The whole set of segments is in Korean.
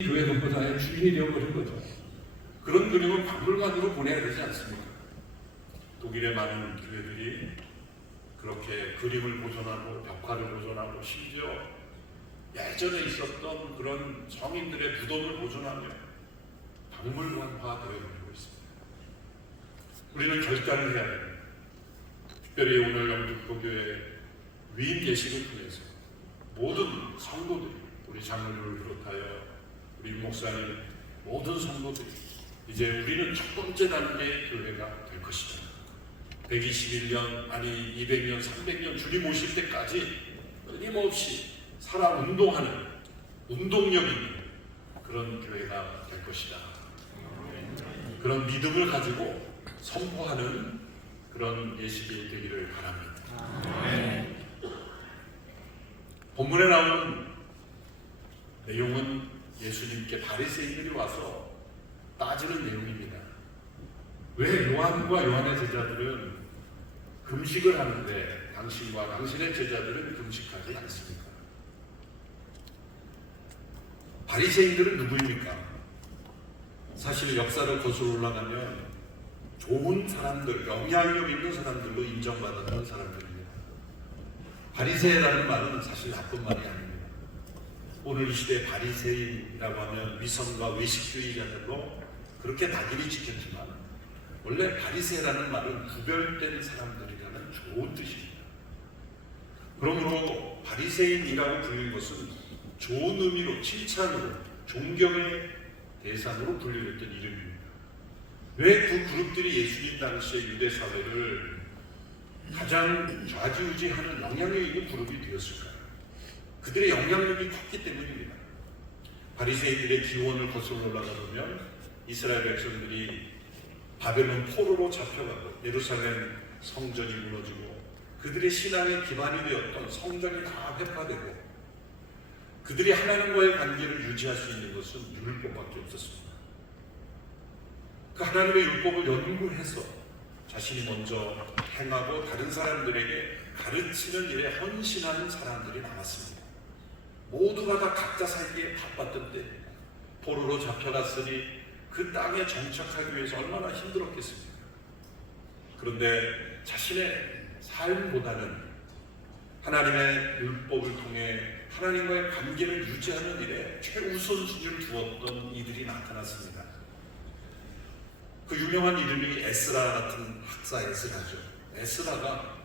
교회 건보다의 주인이 되어버린 거죠. 그런 그림은 박물관으로 보내야 되지 않습니까? 독일의 많은 교회들이 그렇게 그림을 보존하고 벽화를 보존하고 심지어 예전에 있었던 그런 성인들의 무덤을 보존하며 박물관화 되어버리고 있습니다. 우리는 결단을 해야 됩니다. 특별히 오늘 영등포교회 위임 예식을 통해서 모든 성도들이, 우리 장로님을 비롯하여 우리 목사님, 모든 성도들이 이제 우리는 첫 번째 단계의 교회가 될 것이다. 121년 아니 200년 300년 주님 오실 때까지 끊임없이 살아 운동하는 운동력 있는 그런 교회가 될 것이다. 그런 믿음을 가지고 선포하는 그런 예식이 되기를 바랍니다. 본문에 나오는 내용은 예수님께 바리새인들이 와서 따지는 내용입니다. 왜 요한과 요한의 제자들은 금식을 하는데 당신과 당신의 제자들은 금식하지 않습니까? 바리새인들은 누구입니까? 사실 역사를 거슬러 올라가면 좋은 사람들, 영향력 있는 사람들로 인정받았던 사람들입니다. 바리새라는 말은 사실 나쁜 말이 아닙니다. 오늘 이 시대에 바리새인이라고 하면 위선과 외식주의자들로 그렇게 낙인이 찍혔지만 원래 바리새라는 말은 구별된 사람들이라는 좋은 뜻입니다. 그러므로 바리새인이라고 불리는 것은 좋은 의미로, 칭찬으로, 존경의 대상으로 불리랬던 이름입니다. 왜 그 그룹들이 예수님 당시의 유대 사회를 가장 좌지우지하는 영향력 있는 그룹이 되었을까요? 그들의 영향력이 컸기 때문입니다. 바리새인들의 기원을 거슬러 올라가 보면 이스라엘 백성들이 바벨론 포로로 잡혀가고 예루살렘 성전이 무너지고 그들의 신앙의 기반이 되었던 성전이 다 회파되고 그들이 하나님과의 관계를 유지할 수 있는 것은 율법밖에 없었습니다. 그 하나님의 율법을 연구해서 자신이 먼저 행하고 다른 사람들에게 가르치는 일에 헌신하는 사람들이 남았습니다. 모두가 다 각자 살기에 바빴던 때 포로로 잡혀갔으니 그 땅에 정착하기 위해서 얼마나 힘들었겠습니까? 그런데 자신의 삶보다는 하나님의 율법을 통해 하나님과의 관계를 유지하는 일에 최우선순위를 두었던 이들이 나타났습니다. 그 유명한 이름이 에스라 같은 학사 에스라죠. 에스라가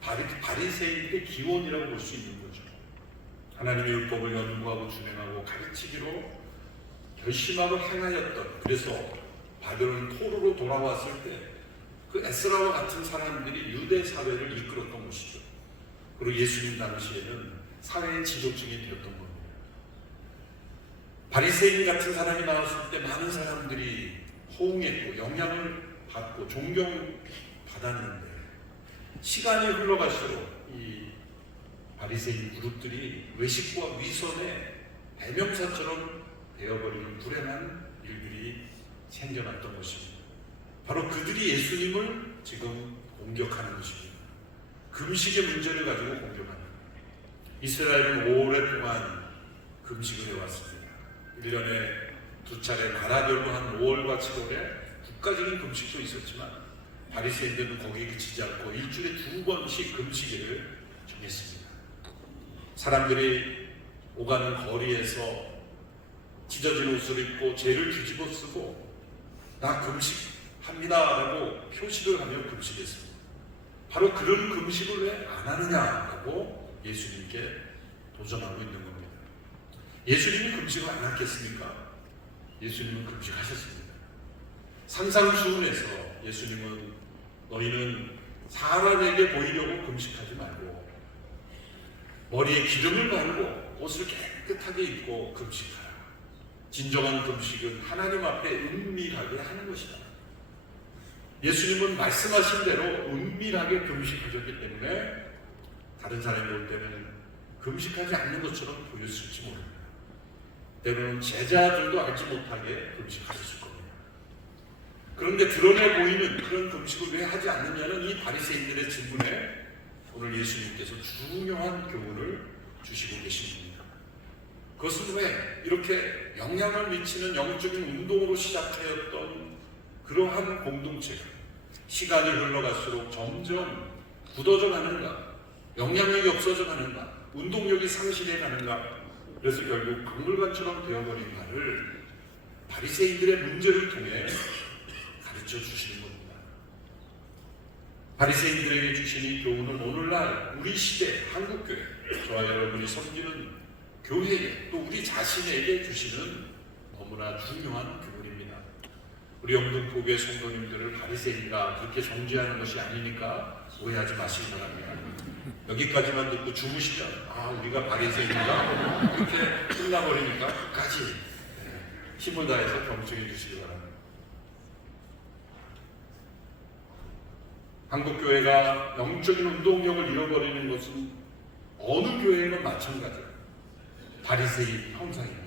바리새인의 기원이라고 볼 수 있는 거죠. 하나님의 율법을 연구하고 준행하고 가르치기로 결심하고 행하였던, 그래서 바벨론 포로로 돌아왔을 때 그 에스라와 같은 사람들이 유대 사회를 이끌었던 것이죠. 그리고 예수님 당시에는 사회의 지도층이 되었던 겁니다. 바리새인 같은 사람이 나왔을 때 많은 사람들이 호응했고 영향을 받고 존경받았는데 시간이 흘러갈수록 이 바리새인 그룹들이 외식과 위선의 대명사처럼 되어버리는 불행한 일들이 생겨났던 것입니다. 바로 그들이 예수님을 지금 공격하는 것입니다. 금식의 문제를 가지고 공격합니다. 이스라엘은 오랫동안 금식을 해왔습니다. 1년에 2차례 나라별로 한 5월과 7월에 국가적인 금식도 있었지만 바리새인들은 거기에 그치지 않고 일주일에 2번씩 금식일을 정했습니다. 사람들이 오가는 거리에서 찢어진 옷을 입고 죄를 뒤집어 쓰고 나 금식합니다 라고 표시를 하며 금식했습니다. 바로 그런 금식을 왜 안 하느냐라고 예수님께 도전하고 있는 겁니다. 예수님이 금식을 안 하겠습니까? 예수님은 금식하셨습니다. 산상수훈에서 예수님은 너희는 사람에게 보이려고 금식하지 말고 머리에 기름을 바르고 옷을 깨끗하게 입고 금식하라. 진정한 금식은 하나님 앞에 은밀하게 하는 것이다. 예수님은 말씀하신 대로 은밀하게 금식하셨기 때문에 다른 사람이 볼 때는 금식하지 않는 것처럼 보였을지 모릅니다. 때로는 제자들도 알지 못하게 금식하셨을 겁니다. 그런데 드러내 보이는 그런 금식을 왜 하지 않느냐는 이 바리새인들의 질문에 오늘 예수님께서 중요한 교훈을 주시고 계십니다. 그것은 왜 이렇게 영향을 미치는 영적인 운동으로 시작하였던 그러한 공동체가 시간이 흘러갈수록 점점 굳어져 가는가, 영향력이 없어져 가는가, 운동력이 상실해 가는가. 그래서 결국 박물관처럼 되어버린 나를 바리새인들의 문제를 통해 가르쳐 주시는 겁니다. 바리새인들에게 주신 이 교훈은 오늘날 우리 시대 한국교회, 저와 여러분이 섬기는 교회에 또 우리 자신에게 주시는 너무나 중요한 교훈입니다. 우리 영등포교회 성도님들을 바리새인과 그렇게 정죄하는 것이 아니니까 오해하지 마시기 바랍니다. 여기까지만 듣고 주무시면 우리가 바리새인인가 이렇게 끝나버리니까 끝까지 힘을 다해서 경청해 주시기 바랍니다. 한국교회가 영적인 운동력을 잃어버리는 것은 어느 교회는 마찬가지예요. 바리새인 형상입니다.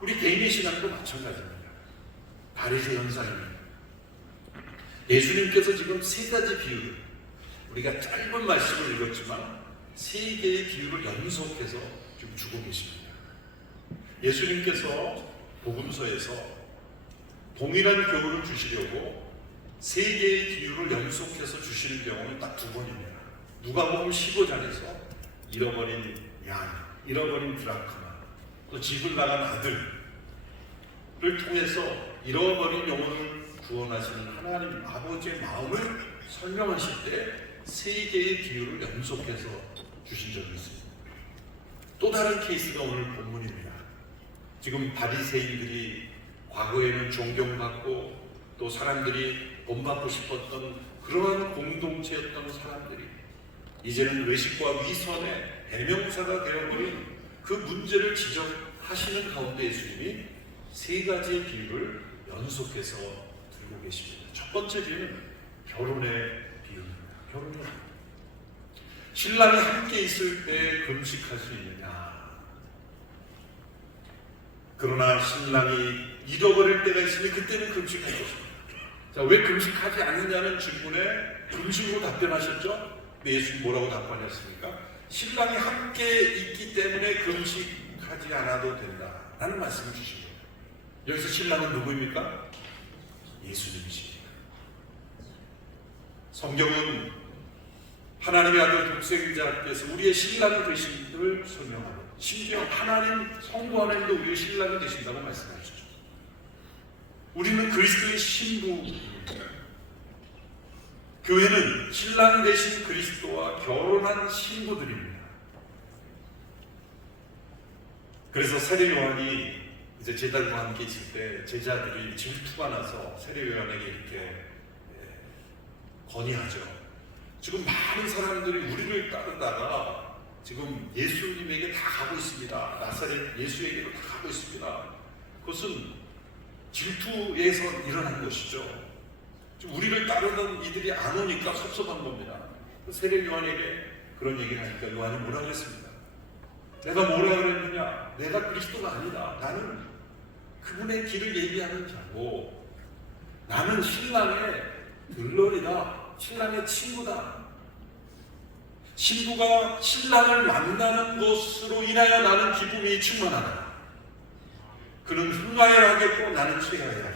우리 개인의 신앙도 마찬가지입니다. 바리새 현상입니다. 예수님께서 지금 세 가지 비유를, 우리가 짧은 말씀을 읽었지만 세 개의 비유를 연속해서 지금 주고 계십니다. 예수님께서 복음서에서 동일한 교훈을 주시려고 세 개의 비유를 연속해서 주시는 경우는 딱 두 번입니다. 누가복음 15장에서 잃어버린 양, 잃어버린 드라크마, 또 집을 나간 아들을 통해서 잃어버린 영혼을 구원하시는 하나님 아버지의 마음을 설명하실 때 세 개의 비유를 연속해서 주신 적이 있습니다. 또 다른 케이스가 오늘 본문입니다. 지금 바리새인들이 과거에는 존경받고 또 사람들이 본받고 싶었던 그러한 공동체였던 사람들이 이제는 외식과 위선의 대명사가 되어버린 그 문제를 지적하시는 가운데 예수님이 세 가지의 비유를 연속해서 들고 계십니다. 첫 번째 비유는 결혼의 비유입니다. 결혼은 신랑이 함께 있을 때 금식할 수 있느냐, 그러나 신랑이 잃어버릴 때가 있으니 그때는 금식할 것입니다. 자, 왜 금식하지 않느냐는 질문에 금식으로 답변하셨죠? 예수님 뭐라고 답변했습니까? 신랑이 함께 있기 때문에 금식하지 않아도 된다라는 말씀을 주신 거예요. 여기서 신랑은 누구입니까? 예수님이십니다. 성경은 하나님의 아들 독생자께서 우리의 신랑이 되심을 설명하고 심지어 하나님 성부 하나님도 우리의 신랑이 되신다고 말씀하시죠. 우리는 그리스도의 신부입니다. 교회는 신랑 되신 그리스도와 결혼한 신부들입니다. 그래서 세례 요한이 이제 제자들과 함께 있을 때 제자들이 질투가 나서 세례 요한에게 이렇게 건의하죠. 지금 많은 사람들이 우리를 따르다가 지금 예수님에게 다 가고 있습니다. 나사렛 예수에게도 다 가고 있습니다. 그것은 질투에서 일어난 것이죠. 지금 우리를 따르던 이들이 안 오니까 섭섭한 겁니다. 세례 요한에게 그런 얘기를 하니까 요한이 뭐라 그랬습니다. 내가 뭐라 그랬느냐? 내가 그리스도가 아니다. 나는 그분의 길을 얘기하는 자고 나는 신랑의 들러리다. 신랑의 친구다. 신부가 신랑을 만나는 것으로 인하여 나는 기쁨이 충만하다. 그는 흥하여야 하겠고 나는 취하여야 하리라.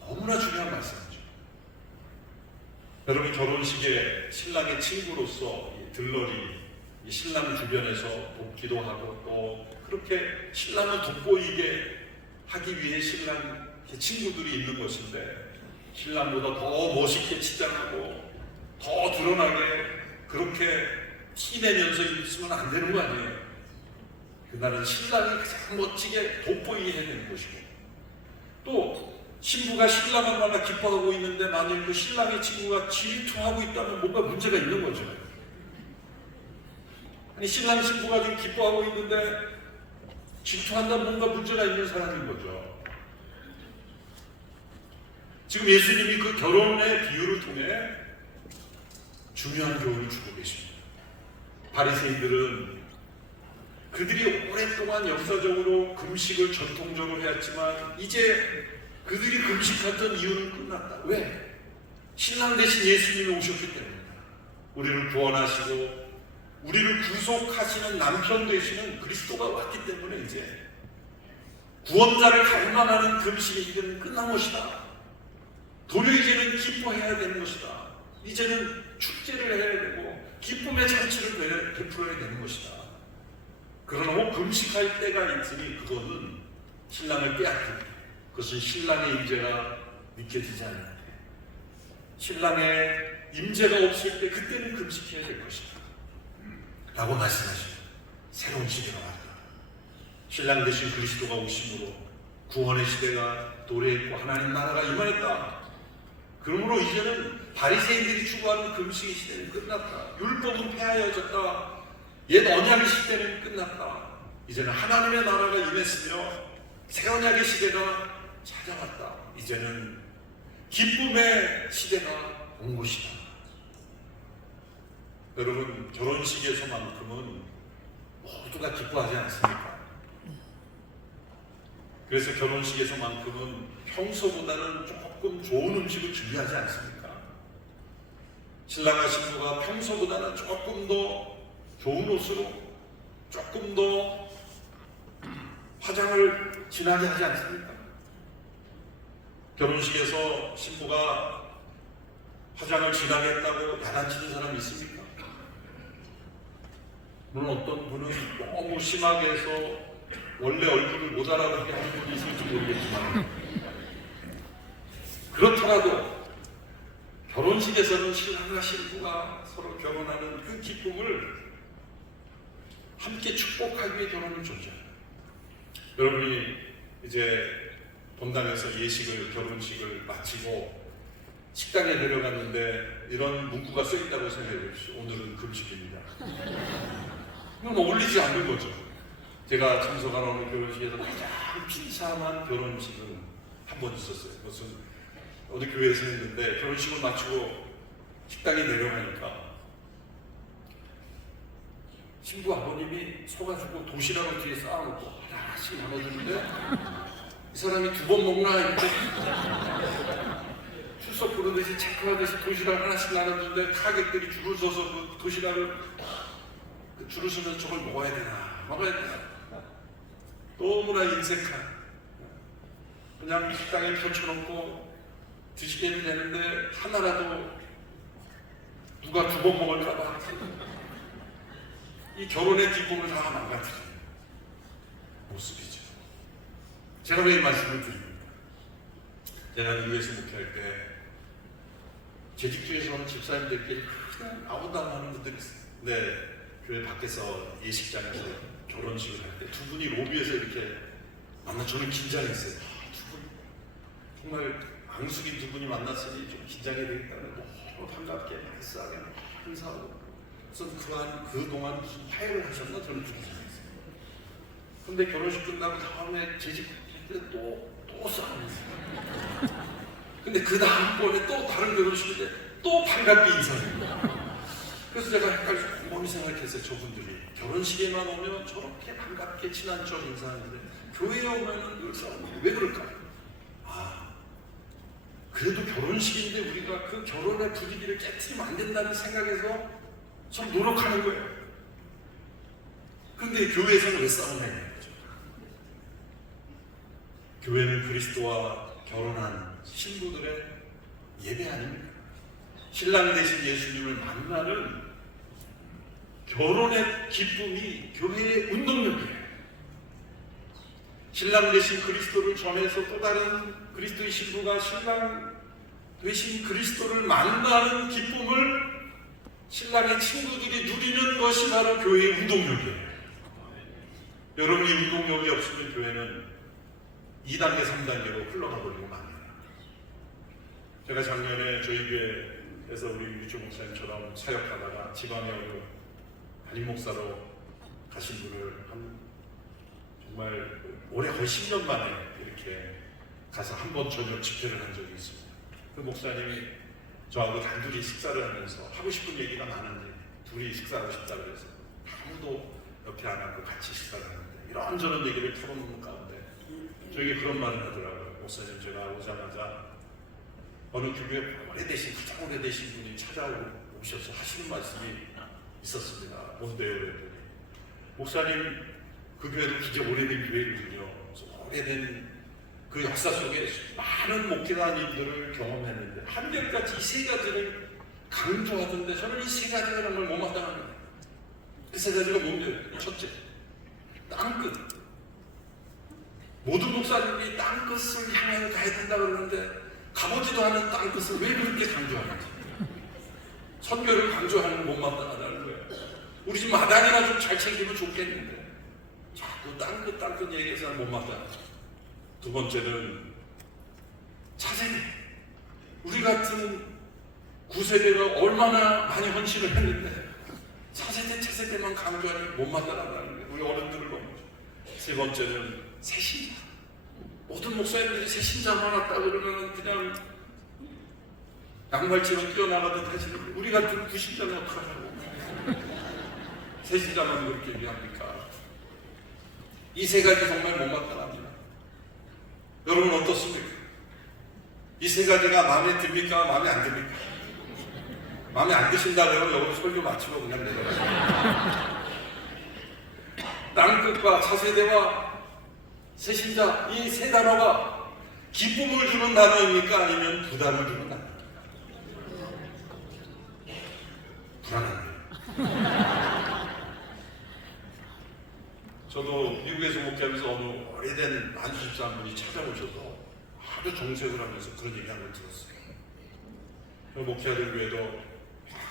너무나 중요한 말씀이죠. 여러분, 결혼식에 신랑의 친구로서 들러리 신랑 주변에서 돕기도 하고 또 그렇게 신랑을 돋보이게 하기 위해 신랑 친구들이 있는 것인데 신랑보다 더 멋있게 치장하고 더 드러나게 그렇게 티내면서 있으면 안 되는 거 아니에요. 그날은 신랑이 가장 멋지게 돋보이게 해야 되는 것이고 또 신부가 신랑을 만나 기뻐하고 있는데 만일 그 신랑의 친구가 질투하고 있다면 뭔가 문제가 있는 거죠. 아니 신랑 신부가 지금 기뻐하고 있는데 질투한다면 뭔가 문제가 있는 사람인 거죠. 지금 예수님이 그 결혼의 비유를 통해 중요한 교훈을 주고 계십니다. 바리새인들은 그들이 오랫동안 역사적으로 금식을 전통적으로 해왔지만 이제 그들이 금식했던 이유는 끝났다. 왜? 신랑 대신 예수님이 오셨기 때문이다. 우리를 구원하시고 우리를 구속하시는 남편 되시는 그리스도가 왔기 때문에 이제 구원자를 갈망하는 금식의 시대는 끝난 것이다. 도리어 이제는 기뻐해야 되는 것이다. 이제는 축제를 해야 되고 기쁨의 잔치를 베풀어야 되는 것이다. 그러나 뭐 금식할 때가 있으니 그것은 신랑을 빼앗길 때, 그것은 신랑의 임재가 느껴지지 않을 때, 신랑의 임재가 없을 때 그때는 금식해야 될 것이다 라고 말씀하시고 새로운 시대가 왔다. 신랑 되신 그리스도가 오심으로 구원의 시대가 도래했고 하나님 나라가 임하였다. 그러므로 이제는 바리새인들이 추구하는 금식의 시대는 끝났다. 율법은 폐하여졌다. 옛 언약의 시대는 끝났다. 이제는 하나님의 나라가 임했으며 새 언약의 시대가 찾아왔다. 이제는 기쁨의 시대가 온 것이다. 여러분, 결혼식에서만큼은 모두가 기뻐하지 않습니까? 그래서 결혼식에서만큼은 평소보다는 조금 좋은 음식을 준비하지 않습니까? 신랑과 신부가 평소보다는 조금 더 좋은 옷으로 조금 더 화장을 진하게 하지 않습니까? 결혼식에서 신부가 화장을 진하게 했다고 야단치는 사람이 있습니까? 물론 어떤 분은 너무 심하게 해서 원래 얼굴을 못 알아보게 하는 분이 있을지 모르겠지만, 그렇더라도 결혼식에서는 신랑과 신부가 서로 결혼하는 그 기쁨을 함께 축복하기 위해 결혼을 존재합니다. 여러분이 이제 본당에서 예식을, 결혼식을 마치고 식당에 내려갔는데 이런 문구가 써있다고 생각해 보십시오. 오늘은 금식입니다. 이건 어울리지 않는 거죠. 제가 참석하는 결혼식에서 가장 비참한 결혼식은 한 번 있었어요. 그것은 어디 교회에서 했는데 결혼식을 마치고 식당에 내려가니까 신부 아버님이 서가지고 도시락을 뒤에 쌓아놓고 하나씩 나눠주는데 이 사람이 두 번 먹나 이렇게 출석 부르듯이 체크하듯이 도시락 하나씩 나눠주는데 타객들이 줄을 서서 그 도시락을 줄을 서면서 저걸 먹어야 되나 먹어야 되나 너무나 인색한, 그냥 식당에 펼쳐놓고 드시게 되는데 하나라도 누가 두 번 먹을까봐 이 결혼의 기쁨을 다 망가뜨리는 모습이죠. 제가 왜 이 말씀을 드립니까? 제가 미국에서 목회할 때 재직주에서 오는 집사님들끼리 그냥 아웃다운하는 분들이 있어요. 근데 교회 밖에서 예식장에서 결혼식을 할 때 두 분이 로비에서 이렇게 만나. 저는 긴장했어요. 두 분 정말 앙숙인 두 분이 만났으니 좀 긴장이 되겠다는, 너무 반갑게 싸게 인사하고. 그래서 그동안 무슨 파일을 하셨나 저는 좀 긴장했어요. 근데 결혼식 끝나고 다음에 재직 때 또 싸우면서. 근데 그 다음번에 또 다른 결혼식인데 또 반갑게 인사해요. 그래서 제가 헷갈려서 곰곰이 생각했어요. 저분들이 결혼식에만 오면 저렇게 반갑게 친한 척 인사하는데 교회에 오면은 늘 싸우는 왜 그럴까요? 그래도 결혼식인데 우리가 그 결혼의 분위기를 깨트리면 안 된다는 생각에서 좀 노력하는 거예요. 그런데 교회에서는 왜 싸우냐 이거죠. 교회는 그리스도와 결혼한 신부들의 예배 아닙니까? 신랑 되신 예수님을 만나는 결혼의 기쁨이 교회의 운동력이에요. 신랑 되신 그리스도를 전해서 또 다른 그리스도의 신부가 신랑 되신 그리스도를 만나는 기쁨을 신랑의 친구들이 누리는 것이 바로 교회의 운동력이에요. 여러분이 운동력이 없으면 교회는 2단계, 3단계로 흘러가 버리고 맙니다. 제가 작년에 저희 교회에서 우리 유주 목사님처럼 사역하다가 지방에 담임 목사로 가신 분을 정말 올해 거의 10년 만에 이렇게 가서 한 번 저녁 집회를 한 적이 있습니다. 그 목사님이 저하고 단둘이 식사를 하면서 하고 싶은 얘기가 많은데 둘이 식사하고 싶다 그래서 아무도 옆에 안 앉고 같이 식사를 하는데 이런저런 얘기를 털어놓는 가운데 저에게 그런 말을 하더라고요. 목사님, 제가 오자마자 어느 교회 오래되신, 가장 오래되신 분이 찾아오셔서 하시는 말씀이 있었습니다. 뭔데요? 그랬더니 목사님 그 교회도 굉장히 오래된 교회거든요. 오래된 그 역사 속에 많은 목회자님들을 경험했는데 한결같이 이 세 가지를 강조하던데 저는 이 세 가지가 정말 못마땅합니다. 그 세 가지가 뭔데요? 첫째, 땅끝. 모든 목사님이 땅끝을 향해 가야 된다 그러는데 가보지도 않은 땅끝을 왜 그렇게 강조하는지, 선교를 강조하는 못마땅하다는 거예요. 우리 집 마당이나 좀 잘 챙기면 좋겠는데 자꾸 땅끝 얘기해서 못마땅하죠. 두 번째는 차세대. 우리 같은 9세대가 얼마나 많이 헌신을 했는데 차세대만 강조하는 못마땅하다는 거예요. 우리 어른들을 보면. 세 번째는 새신자. 모든 목사님들이 새신자만 왔다 그러면 그냥 양말처럼 뛰어나가듯 하시는데 우리 같은 구신자는 어떡하냐고. 새신자만 그렇게 얘기합니까? 이 세 가지 정말 못마땅합니다. 여러분 어떻습니까? 이 세 가지가 마음에 듭니까? 마음에 안 듭니까? 마음에 안 드신다고요? 여러분 설교 마치고 그냥 내려가세요. 땅끝과 차세대와 새신자, 이 세 단어가 기쁨을 주는 단어입니까? 아니면 부담을 주는 단어입니까? 불안합니다. 저도 미국에서 목회하면서 어느 오래된 안수집사분이 찾아오셔서 하도 정색을 하면서 그런 얘기하는 걸 들었어요. 저 목회하던 교회도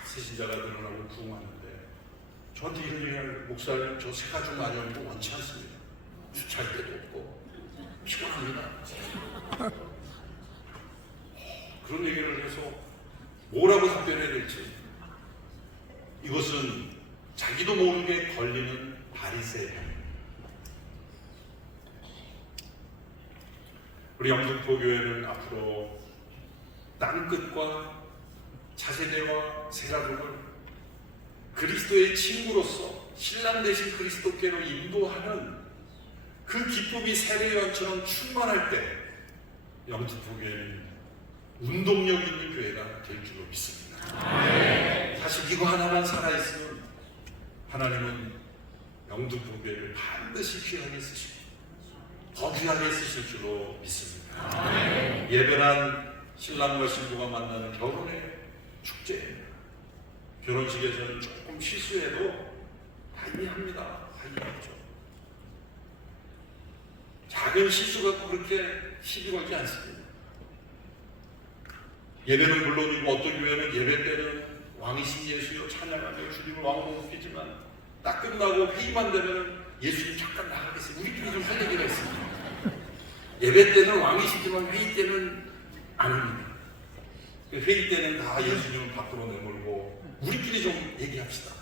새신자가 늘어나고 부흥하는데 저한테 이런 얘기를, 목사님 저 세 가지 많이 오는 거 원치 않습니다. 주차할 데도 없고 피곤합니다. 그런 얘기를 해서 뭐라고 답변해야 될지. 이것은 자기도 모르게 걸리는 바리새인. 우리 영등포 교회는 앞으로 땅끝과 차세대와 새가족을 그리스도의 친구로서 신랑 되신 그리스도께로 인도하는 그 기쁨이 세례요한처럼 충만할 때 영등포 교회는 운동력 있는 교회가 될 줄로 믿습니다. 사실 이거 하나만 살아있으면 하나님은 영등포 교회를 반드시 귀하게 쓰시고 더 귀하게 쓰실 줄로 믿습니다. 예배란 신랑과 신부가 만나는 결혼의 축제입니다. 결혼식에서는 조금 실수해도 다 이해합니다. 다 이해하죠. 작은 실수 갖고 그렇게 시비 걸지 않습니다. 예배는 물론이고 어떤 교회는 예배 때는 왕이신 예수여 찬양하며 주님을 왕으로 높이지만 딱 끝나고 회의만 되면 예수님 잠깐 나가겠어요. 우리끼리 좀 할 얘기가 있습니다. 예배 때는 왕이시지만 회의 때는 안 합니다. 회의 때는 다 예수님을 밖으로 내몰고 우리끼리 좀 얘기합시다.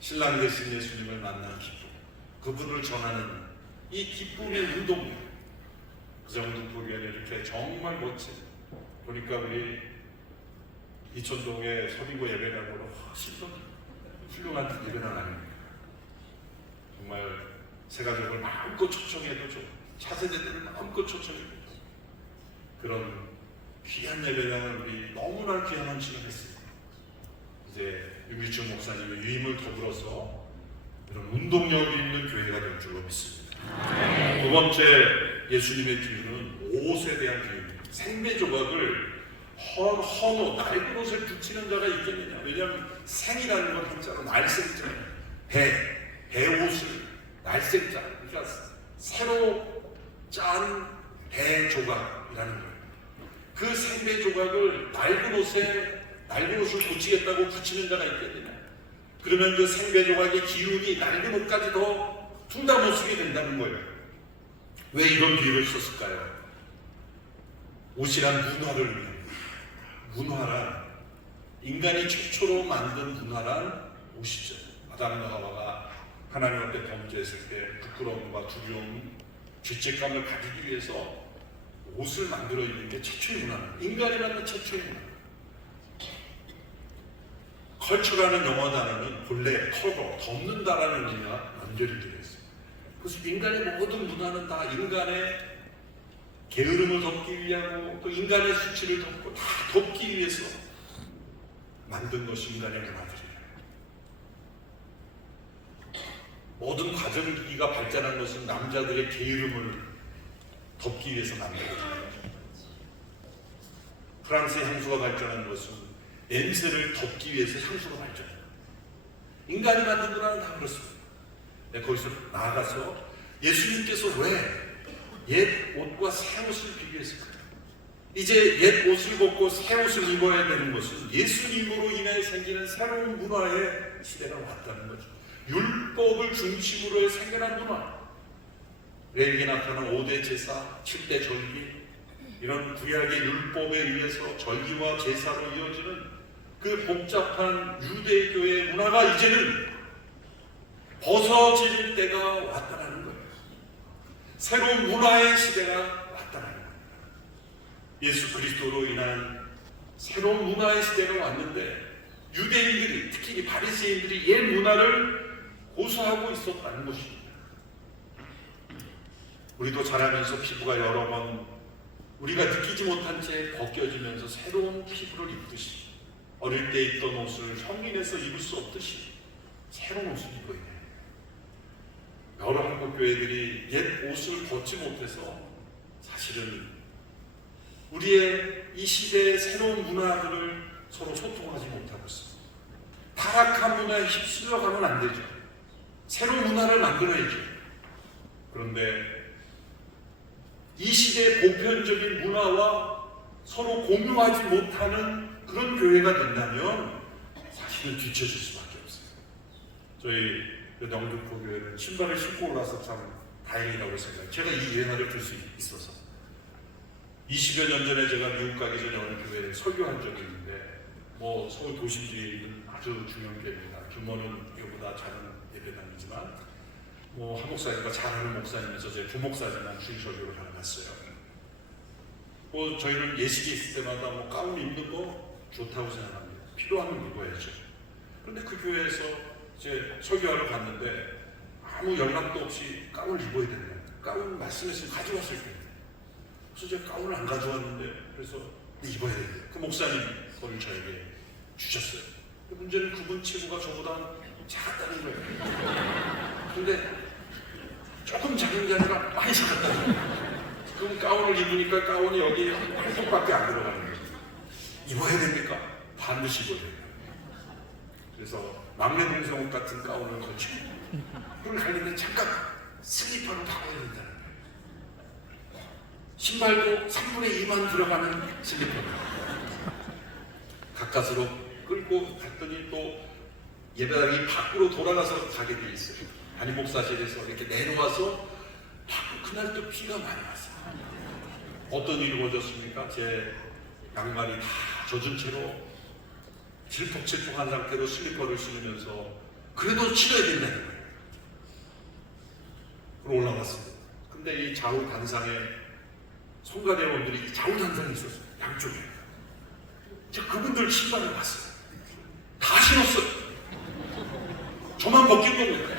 신랑 되신 예수님을 만난 기쁨, 그분을 전하는 이 기쁨의 운동, 그 정도 보기에는 이렇게 정말 멋진, 보니까 우리 이천동의 서빙고 예배당으로 훨씬 더 훌륭한 예배당 아닙니까? 정말 새가족을 마음껏 초청해도 좀, 차세대들을 마음껏 초청해도 그런 귀한 예배당을 우리 너무나 귀한 헌신을 했습니다. 이제 유기춘 목사님의 유임을 더불어서 이런 운동력 있는 교회가 될 줄로 믿습니다. 두 번째 예수님의 기운은 옷에 대한 기운입니다. 생배 조각을 헌옷, 낡은 옷을 붙이는 자가 있겠느냐. 왜냐하면 생이라는 건 한자로 날생자예요. 배 옷을 날생자, 그러니까 새로 짠 배 조각이라는 거예요. 그 생배 조각을 낡은 옷을 붙이겠다고 붙이는 자가 있겠느냐. 그러면 그 생배 조각의 기운이 낡은 옷까지 더 둘 다 못 쓰게 된다는 거예요. 왜 이런 비유를 썼을까요? 옷이란 문화를 위해, 문화란 인간이 최초로 만든 문화란 옷이죠. 아담과 하와가 하나님 앞에 범죄했을 때 부끄러움과 두려움, 죄책감을 가지기 위해서 옷을 만들어 입는 게 최초의 문화입니다. 인간이 만든 최초의 문화. 컬처라는 영어 단어는 본래 커버, 덮는다라는 의미가 연결이 되어 있어요. 그래서 인간의 모든 문화는 다 인간의 게으름을 덮기 위하고 또 인간의 수치를 덮고 다 덮기 위해서 만든 것이 인간의 문화들이에요. 모든 과정기가 발전한 것은 남자들의 게으름을 덮기 위해서 만든 거예요. 프랑스의 향수가 발전한 것은 냄새를 덮기 위해서 향수가 발전해요. 인간이 만든 문화는 다 그렇습니다. 거기서 나아가서 예수님께서 왜 옛 옷과 새 옷을 비교했을까요? 이제 옛 옷을 벗고 새 옷을 입어야 되는 것은 예수님으로 인해 생기는 새로운 문화의 시대가 왔다는 거죠. 율법을 중심으로 생겨난 문화. 레위기에 나타난 5대 제사, 7대 절기, 이런 구약의 율법에 의해서 절기와 제사로 이어지는 그 복잡한 유대교의 문화가 이제는 벗어질 때가 왔다는 거예요. 새로운 문화의 시대가 왔다는 거예요. 예수 그리스도로 인한 새로운 문화의 시대가 왔는데 유대인들이, 특히 이 바리새인들이 옛 문화를 고수하고 있었다는 것입니다. 우리도 자라면서 피부가 여러 번 우리가 느끼지 못한 채 벗겨지면서 새로운 피부를 입듯이, 어릴 때 입던 옷을 성인에서 입을 수 없듯이 새로운 옷을 입어야 돼요. 여러 한국 교회들이 옛 옷을 벗지 못해서 사실은 우리의 이 시대의 새로운 문화들을 서로 소통하지 못하고 있습니다. 타락한 문화에 휩쓸려 가면 안 되죠. 새로운 문화를 만들어야죠. 그런데 이 시대의 보편적인 문화와 서로 공유하지 못하는 그런 교회가 된다면 사실은 뒤처질 수밖에 없어요. 저희 영등포 교회는 신발을 신고 올라서 참 다행이라고 생각해요. 제가 이 예화를 들 수 있어서 20여 년 전에 제가 미국 가기 전에 어느 교회에 설교한 적이 있는데, 서울 도심지에 있는 아주 중요한 교회입니다. 규모는 이거보다 작은 예배당이지만 한 목사님과 잘하는 목사님에서 제 부목사지만 주일 설교를 하러 갔어요. 저희는 예식이 있을 때마다 가운 입는 거 좋다고 생각합니다. 필요하면 입어야죠. 그런데 그 교회에서 이제 설교하러 갔는데 아무 연락도 없이 가운을 입어야 된다. 가운 말씀했으면 가져왔을 텐데. 그래서 제가 가운을 안 가져왔는데, 그래서 입어야 된다. 그 목사님 그걸 저에게 주셨어요. 문제는 그분 체구가 저보다 작았다는 거예요. 근데 조금 작은 게 아니라 많이 작았다는 거예요. 그럼 가운을 입으니까 가운이 여기 팔뚝밖에 안 들어가는 거예요. 입어야 됩니까? 반드시 입어야 됩니다. 그래서 막내 동생 옷 같은 가운을 거치고 그걸 가리면 잠깐 슬리퍼를 바꿔야 된다는 거예요. 신발도 3분의 2만 들어가는 슬리퍼를 가까스로 끌고 갔더니 또 예배당이 밖으로 돌아가서 가게 돼 있어요. 담임 목사실에서 이렇게 내려와서 그날 또 비가 많이 왔어요. 어떤 일이 벌어졌습니까? 제 양말이 다 젖은 채로 질퍽질퍽한 상태로 슬리퍼를 신으면서 그래도 신어야 된다는 거예요. 그럼 올라갔습니다. 근데 이 좌우 단상에 송가대원들이 좌우 단상이 있었어요. 양쪽에. 제가 그분들 신발을 봤어요. 다 신었어요. 저만 벗긴 겁니다.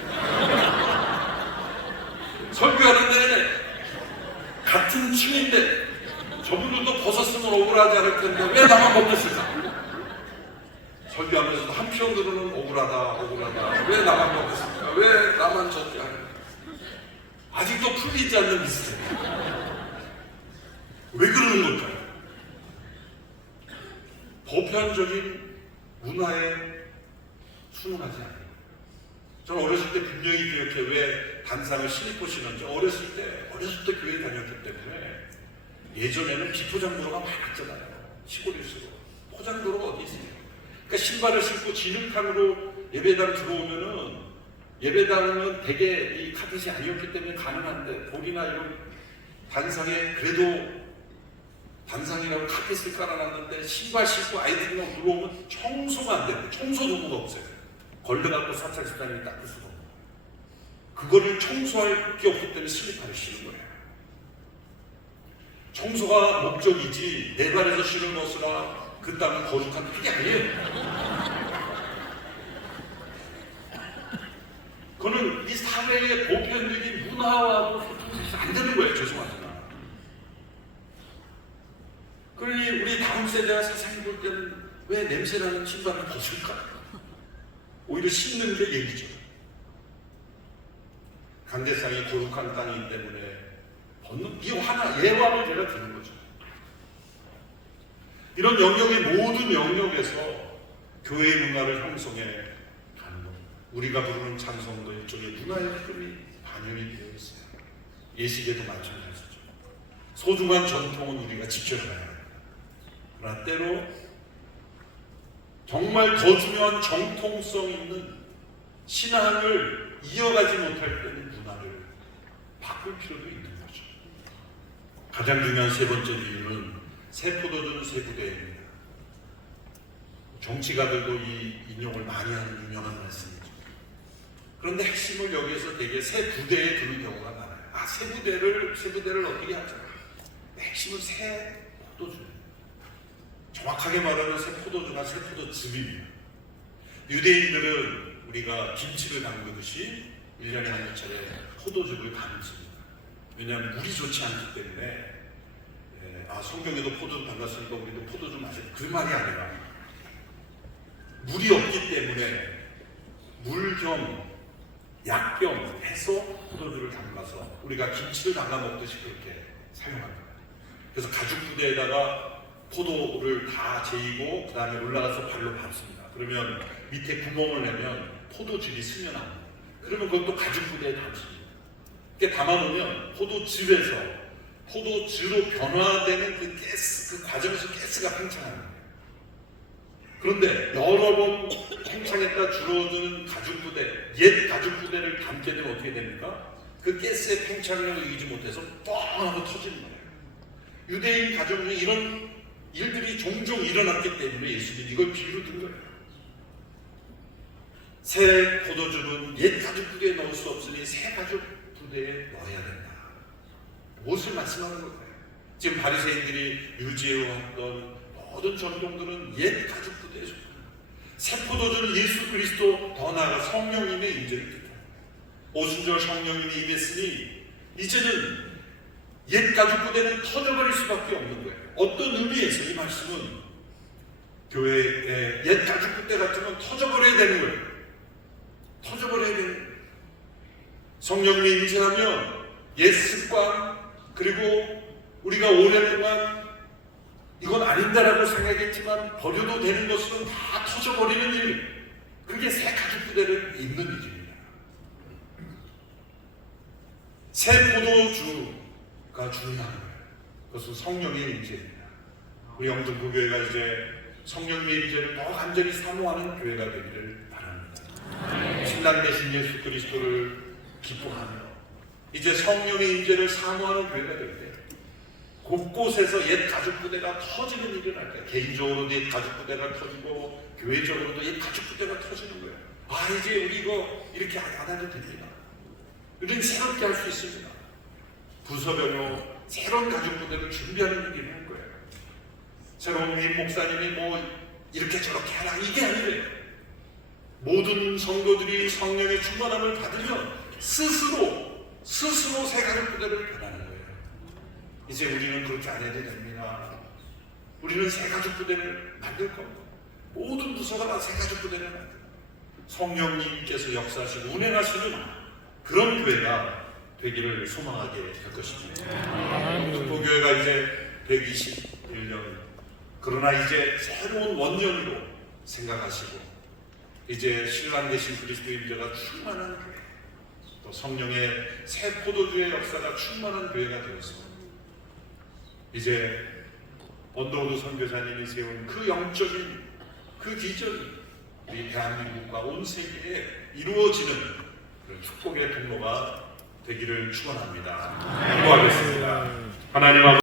설교하는 데는 같은 층인데 저분들도 벗었으면 억울하지 않을 텐데 왜 나만 벗겼을까? 설교하면서도 한편으로는 억울하다. 왜 나만 벗겼을까? 왜 나만 저렇게 하는? 아직도 풀리지 않는 미스터리. 왜 그러는 걸까요? 보편적인 문화에 순응하지 않아요. 저는 어렸을 때 분명히 기억해. 왜 단상을 슬리퍼 신었는지. 어렸을 때 교회 다녔기 때문에. 예전에는 비포장도로가 많았잖아요. 시골일수록 포장도로가 어디 있어요? 그러니까 신발을 신고 진흙탕으로 예배당 들어오면은, 예배당은 대개 이 카펫이 아니었기 때문에 가능한데 볼이나 이런 단상에 그래도 단상이라고 카펫을 깔아놨는데 신발 신고 아이들이랑 들어오면 청소가 안 되고 청소 도구가 없어요. 걸려갖고 사찰집사님이 닦을 수가 없고, 그거를 청소할 게 없기 때문에 슬리퍼를 신는 거예요. 청소가 목적이지 내 발에서 신은 것이나 그 땅은 거룩한 그게 아니에요. 그거는 이 사회의 보편적인 문화와도 소통해서 안 되는 거예요. 죄송하지만. 그러니 우리 다음 세대가 세상에 볼 때는 왜 냄새나는 신발을 벗을까? 오히려 신는 게 예의죠. 강대상이 거룩한 땅이기 때문에 벗는 이 하나 예화를 제가 드는 거죠. 이런 영역의 모든 영역에서 교회의 문화를 형성해 가는 것. 우리가 부르는 찬송도 일종의 문화의 흐름이 반영이 되어 있어요. 예식에도 마찬가지죠. 소중한 전통은 우리가 지켜가야 합니다. 그러나 때로 정말 더 중요한 정통성 있는 신앙을 이어가지 못할 때는 문화를 바꿀 필요도 있는 거죠. 가장 중요한 세 번째 이유는 새 포도주는 새 부대입니다. 정치가들도 이 인용을 많이 하는 유명한 말씀이죠. 그런데 핵심을 여기에서 되게 새 부대에 두는 경우가 많아요. 새 부대를 어떻게 하죠? 핵심은 새 포도주. 정확하게 말하면 새 포도주가 새 포도즙입니다. 유대인들은 우리가 김치를 담그듯이 1년에 한두 차례 포도즙을 담습니다. 왜냐하면 물이 좋지 않기 때문에 성경에도 포도즙 담갔으니까 우리도 포도즙 마셔. 그 말이 아니라 물이 없기 때문에 물 겸 약 겸 해서 포도주를 담가서 우리가 김치를 담가 먹듯이 그렇게 사용합니다. 그래서 가죽 부대에다가 포도를 다 재이고 그 다음에 올라가서 발로 밟습니다. 그러면 밑에 구멍을 내면 포도즙이 스며납니다. 그러면 그것도 가죽 부대에 담습니다. 이렇게 담아놓으면 포도즙에서 포도주로 변화되는 그 가스, 그 과정에서 가스가 팽창합니다. 그런데 여러 번 팽창했다 줄어드는 가죽 부대, 옛 가죽 부대를 담게 되면 어떻게 됩니까? 그 가스의 팽창력을 이기지 못해서 뻥 하고 터지는 거예요. 유대인 가정 중에 이런 일들이 종종 일어났기 때문에 예수님이 이걸 비유로 든 거예요. 새 포도주는 옛 가죽 부대에 넣을 수 없으니 새 가죽 부대에 넣어야 된다. 무엇을 말씀하는 걸까요? 지금 바리새인들이 유지해왔던 모든 전통들은 옛 가죽 부대에 속합니다. 새 포도주는 예수 그리스도, 더 나아가 성령님의 임재를 뜻합니다. 오순절 성령님이 임했으니 이제는 옛 가죽 부대는 터져버릴 수밖에 없는 거예요. 어떤 의미에서 이 말씀은 교회의 옛 가죽 부대 같으면 터져버려야 되는 거예요. 터져버려야 되는 거예요. 성령님이 임재하면 옛 습관, 그리고 우리가 오랫동안 이건 아닌다라고 생각했지만 버려도 되는 것은 다 터져버리는 일, 그게 새 가죽 부대를 잇는 일입니다. 새 포도주가 중요한 거예요. 그것은 성령의 임재입니다. 우리 영등포교회가 이제 성령의 임재를 더 간절히 사모하는 교회가 되기를 바랍니다. 신랑 되신 예수 그리스도를 기뻐하며 이제 성령의 임재를 사모하는 교회가 될 때 곳곳에서 옛 가죽 부대가 터지는 일이 날 거예요. 개인적으로도 옛 가죽 부대가 터지고 교회적으로도 옛 가죽 부대가 터지는 거예요. 이제 우리 이거 이렇게 안 해도 됩니다. 우리는 새롭게 할 수 있습니다. 부서별로 새로운 가죽 부대를 준비하는 일이 있는 거예요. 새로운 임 목사님이 이렇게 저렇게 하라 이게 아니래요. 모든 성도들이 성령의 충만함을 받으면 스스로 새 가죽 부대를 변하는 거예요. 이제 우리는 그렇게 안 해도 됩니다. 우리는 새 가죽 부대를 만들 겁니다. 모든 부서가 다 새 가죽 부대를 만듭니다. 성령님께서 역사하시고 운행하시는 그런 교회가 되기를 소망하게 될 것입니다. 영등포교회가 이제 121년, 그러나 이제 새로운 원년으로 생각하시고 이제 신랑 되신 그리스도의 임재가 충만한 교회, 또 성령의 새 포도주의 역사가 충만한 교회가 되었습니다. 이제 언더우드 선교사님이 세운 그 영적인 그 비전이 우리 대한민국과 온 세계에 이루어지는 그 축복의 통로가 되기를 축원합니다. 기도하겠습니다. 하나님 아버지.